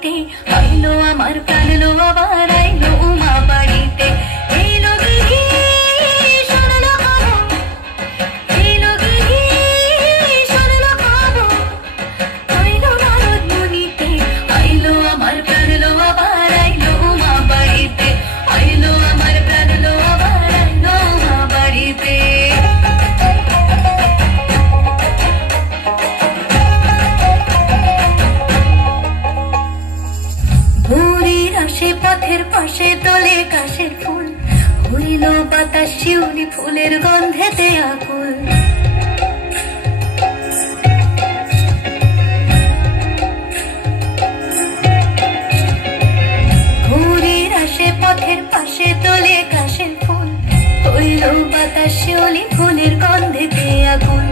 মনিতে, আইলো আমার প্রাণ লো আবার আইলো উমা বাড়িতে। এইলো গিরি শোনলো খবর, এইলো গিরি শোনলো খবর, আইলো নারদ মনিতে, আইলো আমার প্রাণ লো আবার আইলো উমা বাড়িতে, আইলো আমার প্রাণ লো আবার আইলো উমা বাড়িতে। পথের পাশে তোলে কাশের ফুল, হইল বাতাস শিউলি ফুলের গন্ধেতে আকুল। ঘুরির আসে পথের পাশে তোলে কাশের ফুল, হইল বাতাস শিউলি ফুলের গন্ধেতে আকুল।